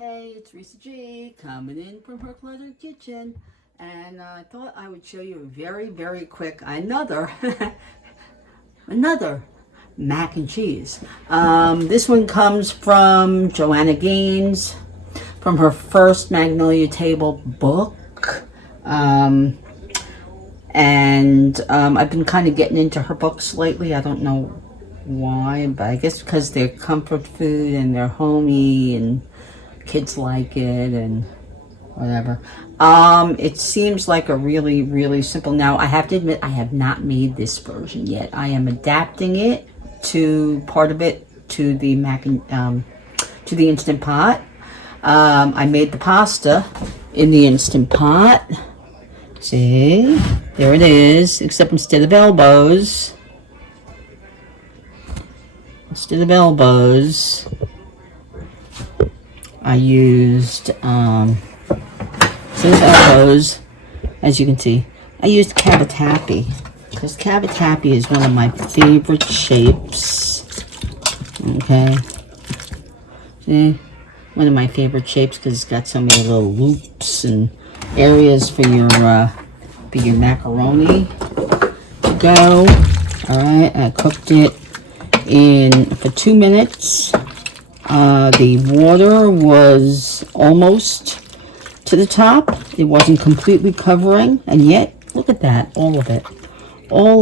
Hey, it's Risa G coming in from her cluttered kitchen, and I thought I would show you a very quick another mac and cheese. This one comes from Joanna Gaines from her first Magnolia Table book. I've been kind of getting into her books lately. I don't know why, but I guess because they're comfort food and they're homey and kids like it and whatever. It seems like a really simple. Now I have to admit I have not made this version yet. I am adapting it to part of it to the to the Instant Pot. I made the pasta in the Instant Pot. See, there it is, except instead of elbows, I used elbows, as you can see. I used cavatappi because cavatappi is one of my favorite shapes. Okay, see, one of my favorite shapes because it's got so many little loops and areas for your macaroni to go. All right, I cooked it for 2 minutes. The water was almost to the top. It wasn't completely covering, and yet look at that, all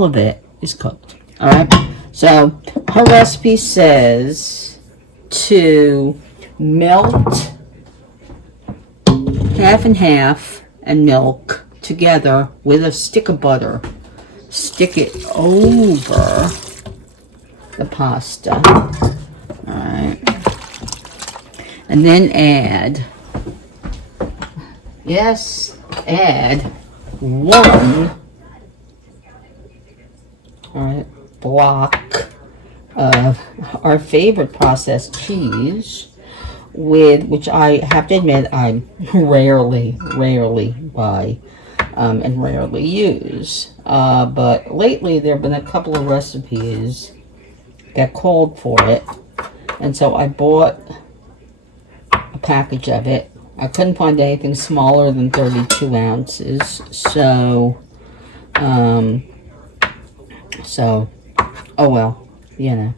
of it is cooked. All right, so her recipe says to melt half and half and milk together with a stick of butter. Stick it over the pasta. All right, and then add one block of our favorite processed cheese, which I have to admit I rarely buy and rarely use. But lately there have been a couple of recipes that called for it, and so I bought a package of it. I couldn't find anything smaller than 32 ounces, so oh well, you know.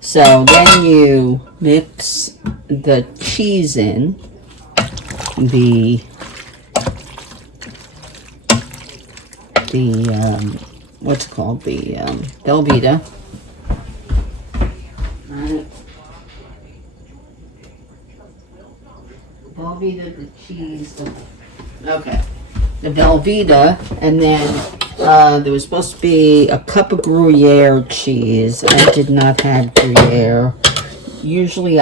So then you mix the cheese in, what's it called, the Velveeta. Velveeta, the cheese, okay, the Velveeta, and then there was supposed to be a cup of Gruyere cheese. I did not have Gruyere. Usually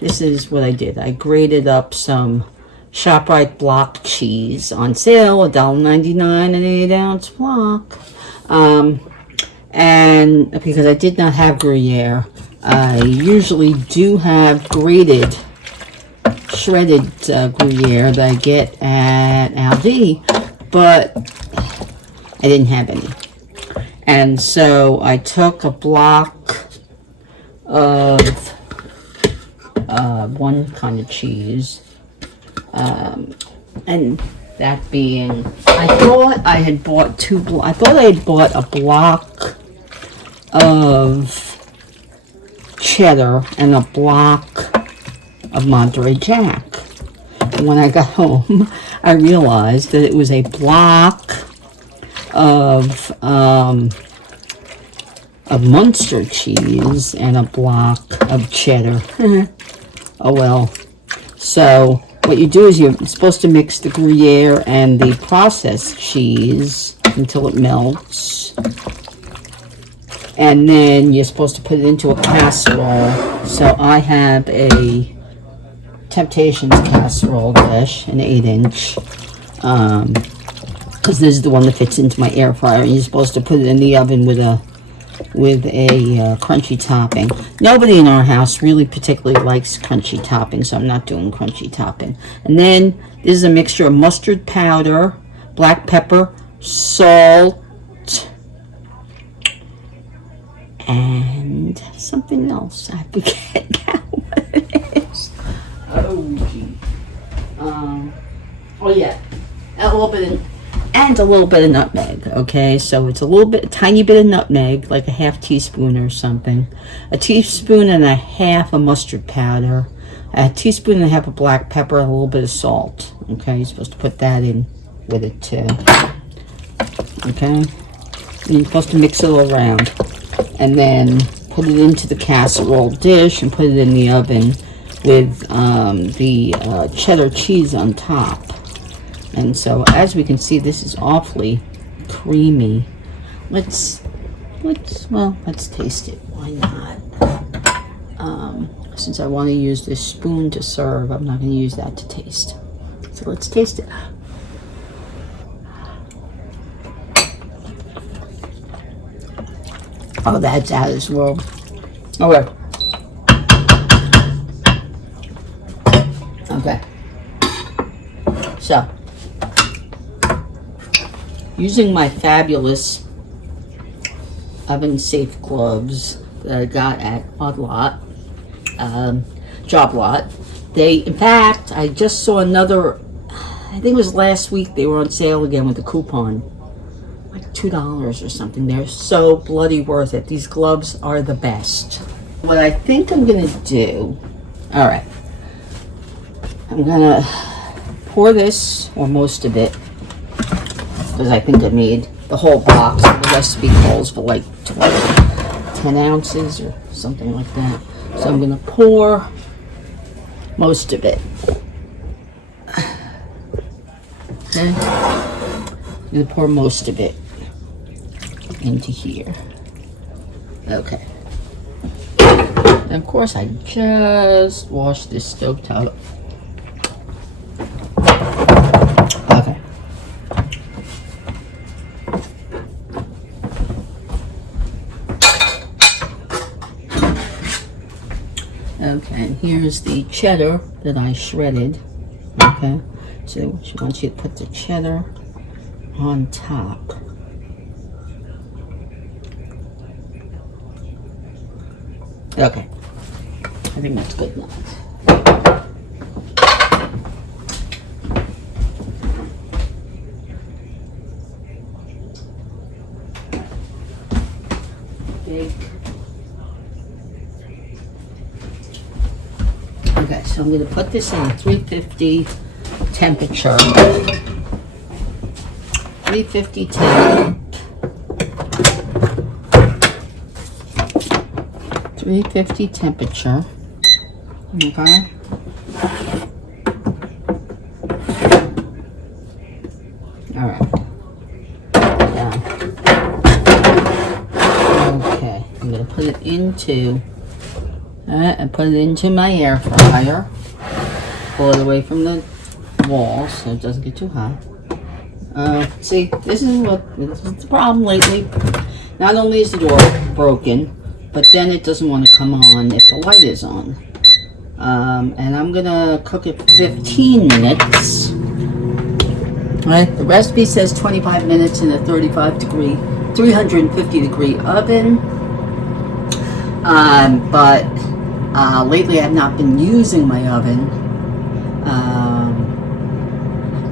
this is what I did. I grated up some ShopRite block cheese on sale, $1.99 an 8-ounce block. And because I did not have Gruyere, I usually do have shredded Gruyere that I get at Aldi, but I didn't have any. And so I took a block of one kind of cheese, and that being, I thought I had bought a block of cheddar and a block of Monterey Jack. And when I got home, I realized that it was a block of Muenster cheese and a block of cheddar. Oh well. So what you do is you're supposed to mix the Gruyere and the processed cheese until it melts. And then you're supposed to put it into a casserole. So I have a Temptations casserole dish, an 8-inch, because this is the one that fits into my air fryer. You're supposed to put it in the oven with a crunchy topping. Nobody in our house really particularly likes crunchy topping, so I'm not doing crunchy topping. And then this is a mixture of mustard powder, black pepper, salt, and something else. I forget now what it is. Oh, gee. Oh yeah, a little bit of nutmeg. Okay, so it's a tiny bit of nutmeg, like a half teaspoon or something, a teaspoon and a half of mustard powder, a teaspoon and a half of black pepper, and a little bit of salt. Okay, you're supposed to put that in with it too. Okay, and you're supposed to mix it all around, and then put it into the casserole dish and put it in the oven with the cheddar cheese on top. And so, as we can see, this is awfully creamy. Let's taste it. Why not? Since I want to use this spoon to serve, I'm not going to use that to taste. So let's taste it. Oh, that's out of this world. Okay. Okay. So, using my fabulous oven-safe gloves that I got at Odd Lot, Job Lot. In fact, I just saw another, I think it was last week, they were on sale again with the coupon. Like $2 or something. They're so bloody worth it. These gloves are the best. What I think I'm going to do, alright, I'm going to pour this, or most of it, because I think I made the whole box. The recipe calls for like 10 ounces or something like that. So I'm going to pour most of it. Okay. I'm going to pour most of it into here. Okay. And of course, I just washed this stovetop. Okay. Okay, and here's the cheddar that I shredded. Okay, so she wants you to put the cheddar on top. Okay, I think that's good enough. Okay, so I'm going to put this in 350 temperature. 350 temp. 350 temperature. Okay. All right. Yeah. Okay, I'm going to put it into and put it into my air fryer. Pull it away from the wall so it doesn't get too hot. See, this is the problem lately. Not only is the door broken, but then it doesn't want to come on if the light is on. And I'm gonna cook it for 15 minutes. Right? The recipe says 25 minutes in a 350 degree oven. But lately I've not been using my oven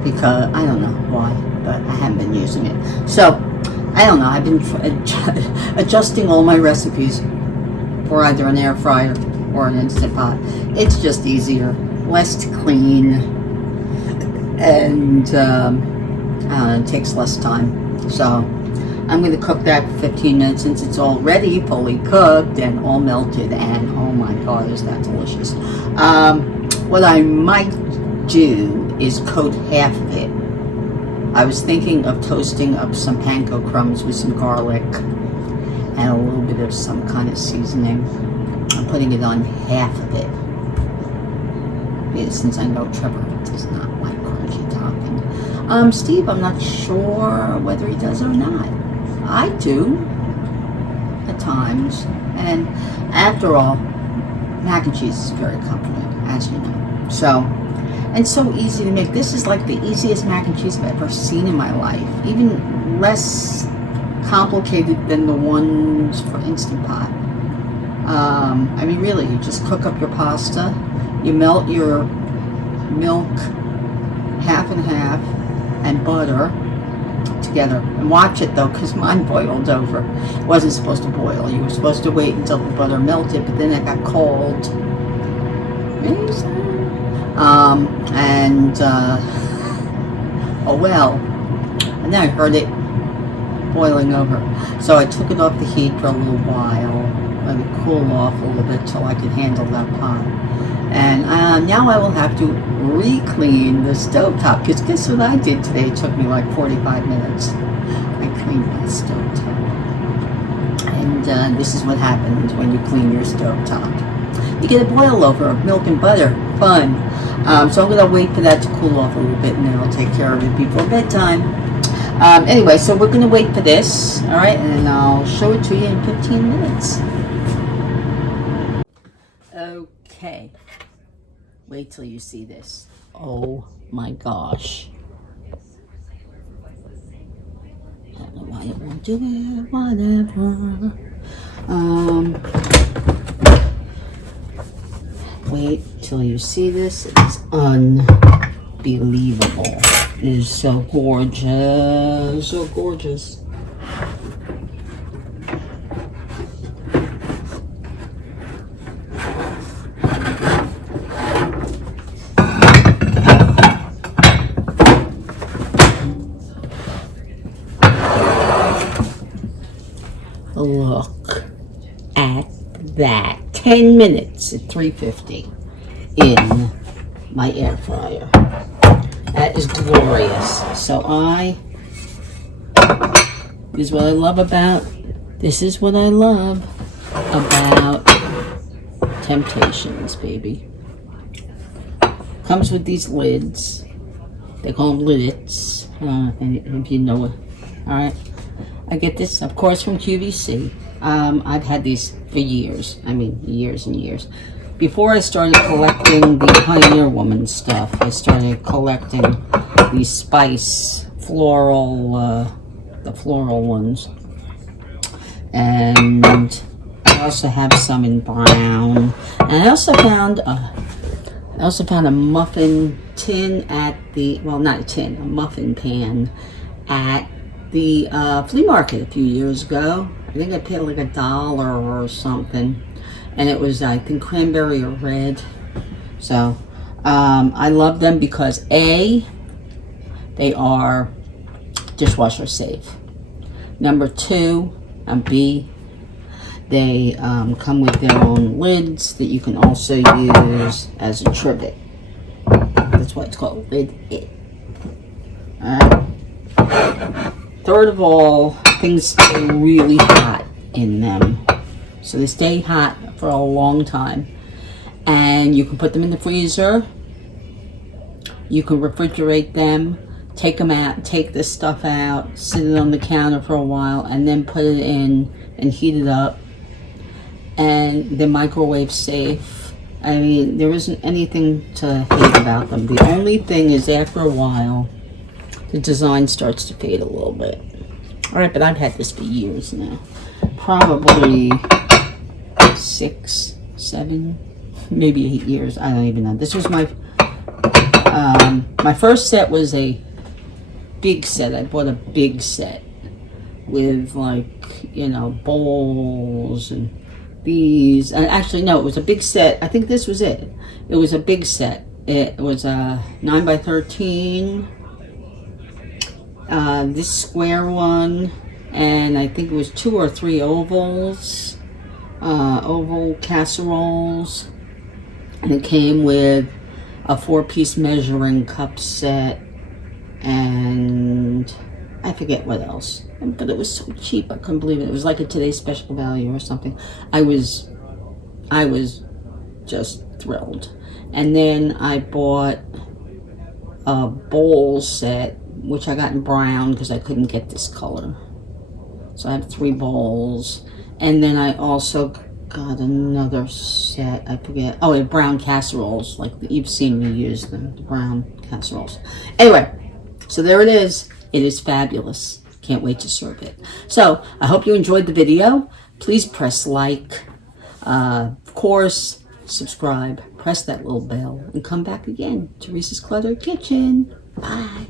because I don't know why, but I haven't been using it. So I don't know. I've been adjusting all my recipes for either an air fryer or an Instant Pot. It's just easier, less to clean, and it takes less time. So I'm going to cook that for 15 minutes since it's already fully cooked and all melted, and oh my god, is that delicious. What I might do is coat half of it. I was thinking of toasting up some panko crumbs with some garlic and a little bit of some kind of seasoning. I'm putting it on half of it. Yeah, since I know Trevor does not like crunchy topping. Steve, I'm not sure whether he does or not. I do at times, and after all, mac and cheese is very comforting, as you know. So, and so easy to make. This is like the easiest mac and cheese I've ever seen in my life. Even less complicated than the ones for Instant Pot. I mean, really, you just cook up your pasta. You melt your milk half and half and butter together. And watch it though, because mine boiled over. It wasn't supposed to boil. You were supposed to wait until the butter melted, but then it got cold. Oh well. And then I heard it boiling over. So I took it off the heat for a little while. Let it cool off a little bit till I could handle that pot. And now I will have to re-clean the stovetop, because guess what I did today? It took me like 45 minutes. I cleaned my stovetop. And this is what happens when you clean your stovetop. You get a boil over of milk and butter. Fun. So I'm going to wait for that to cool off a little bit, and then I'll take care of it before bedtime. Anyway, so we're going to wait for this, all right, and I'll show it to you in 15 minutes. Okay. Wait till you see this. Oh my gosh. I don't know why it won't do it. Whatever. Wait till you see this. It's unbelievable. It is so gorgeous. So gorgeous. Look at that. 10 minutes at 350 in my air fryer. That is glorious. So this is what I love about Temptations, baby. Comes with these lids. They call them lids. If you know it. Alright. I get this, of course, from QVC. I've had these for years. I mean, years and years. Before I started collecting the Pioneer Woman stuff, I started collecting these spice floral, the floral ones. And I also have some in brown. And I also found a muffin tin at the, well, not a tin, a muffin pan at the flea market a few years ago. I think I paid like $1 or something, and it was, I think, cranberry or red. So I love them because A, they are dishwasher safe. Number 2, and B, they come with their own lids that you can also use as a trivet. That's why it's called lid it. Alright. Third of all, things stay really hot in them. So they stay hot for a long time. And you can put them in the freezer. You can refrigerate them. Take them out, take this stuff out, sit it on the counter for a while, and then put it in and heat it up. And they're microwave safe. I mean, there isn't anything to hate about them. The only thing is, after a while, the design starts to fade a little bit. Alright, but I've had this for years now. Probably 6, 7, maybe 8 years. I don't even know. This was my first set was a big set. I bought a big set with, like, you know, bowls and these. And actually, no, it was a big set. I think this was it. It was a big set. It was a 9x13. This square one, and I think it was 2 or 3 ovals, oval casseroles, and it came with a 4-piece measuring cup set, and I forget what else, but it was so cheap. I couldn't believe it. It was like a Today's Special Value or something. I was just thrilled. And then I bought a bowl set, which I got in brown because I couldn't get this color. So I have 3 bowls. And then I also got another set, I forget. Oh, brown casseroles, like you've seen me use them, the brown casseroles. Anyway, so there it is. It is fabulous. Can't wait to serve it. So I hope you enjoyed the video. Please press like. Of course, subscribe, press that little bell, and come back again to Reese's Cluttered Kitchen. Bye.